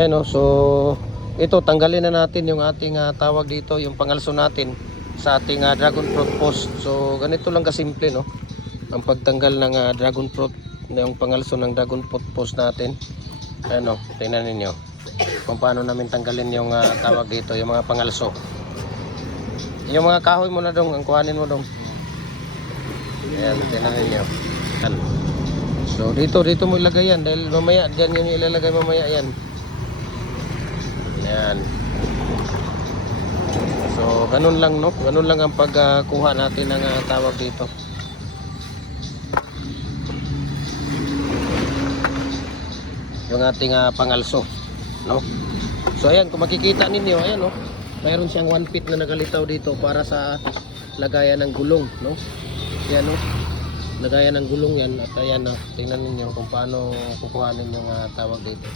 Ayan, so ito tanggalin na natin yung ating tawag dito, yung pangalso natin sa ating dragon fruit post. So ganito lang kasimple, no, ang pagtanggal ng dragon fruit, yung pangalso ng dragon fruit post natin. Ano, tingnan ninyo kung paano namin tanggalin yung tawag dito, yung mga pangalso. Yung mga kahoy mo na dong, ang kuhanin mo dong. Ayan, tingnan ninyo. Ayan. So dito mo ilagay yan, dahil mamaya dyan yun ilalagay mamaya yan. Ayan. So ganun lang, no, ganun lang ang pagkuha natin ng tawag dito. Yung ating pangalso, no. So ayan, kung makikita ninyo, ayan, no, mayroon siyang 1 feet na nagalitaw dito para sa lagayan ng gulong, no. Ayan, no, lagayan ng gulong yan. At ayan, no, tingnan ninyo kung paano kukuhanin yung tawag dito,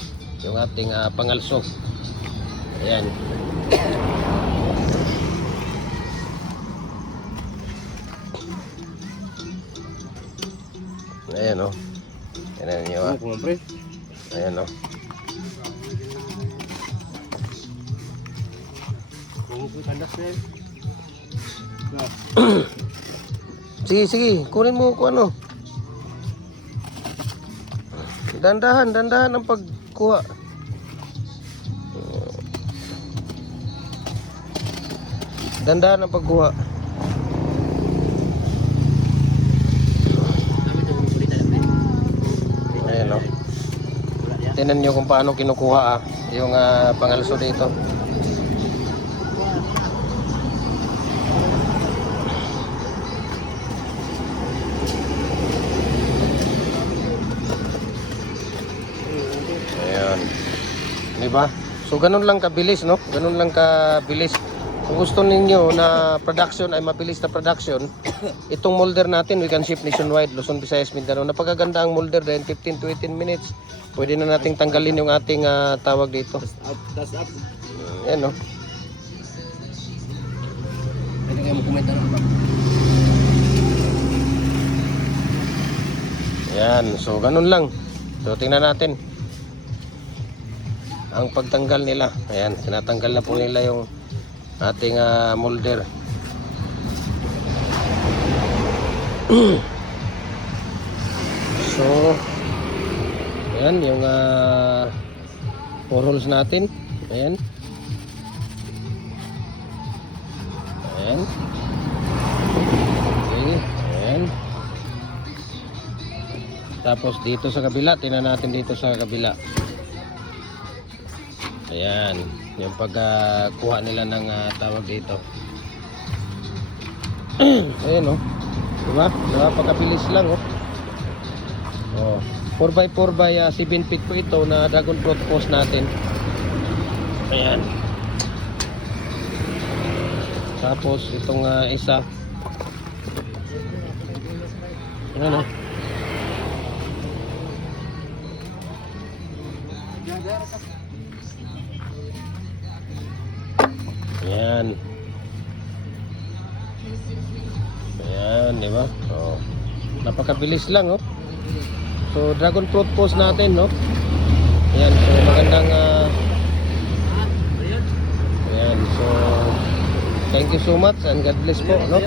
yung ating pangalso. Ayan. Ayan, no, tingnan ninyo, ayan, no. Sige, kunin mo kung ano. Dandahan ang pagkuha. Dandahan ang pagkuha. Ayan, no. Tingnan nyo kung paano kinukuha yung pangalso dito. Ayan. Diba? So ganun lang kabilis, no? Ganun lang kabilis. Kung gusto ninyo na production ay mabilis na production, itong molder natin we can ship nationwide, Luzon, Visayas, Mindanao. Napakaganda ang molder din, 15 to 18 minutes. Pwede na nating tanggalin yung ating tawag dito. That's up. Ayan, no? Pwede kayo mag-comment na lang. Ayan, so ganun lang. So tingnan natin ang pagtanggal nila. Ayan, tinatanggal na po nila yung ating molder. So ayan yung 4 holes natin. Ayan. Ayan. Okay. Ayan. Tapos dito sa kabila, tingnan natin dito sa kabila. Ayan, yung pagkuha nila ng tawag dito. Ayan, oh. Diba? Pagkabilis lang, oh. Oh, 4x4 by 7 feet po ito na dragon fruit post natin. Ayan. Tapos itong isa. Ayan, oh. Ayan. Ayan, di ba? Oh. Napakabilis lang, oh. So dragon fruit post natin, no. Ayan, so magandang ayan, so thank you so much and God bless po, no.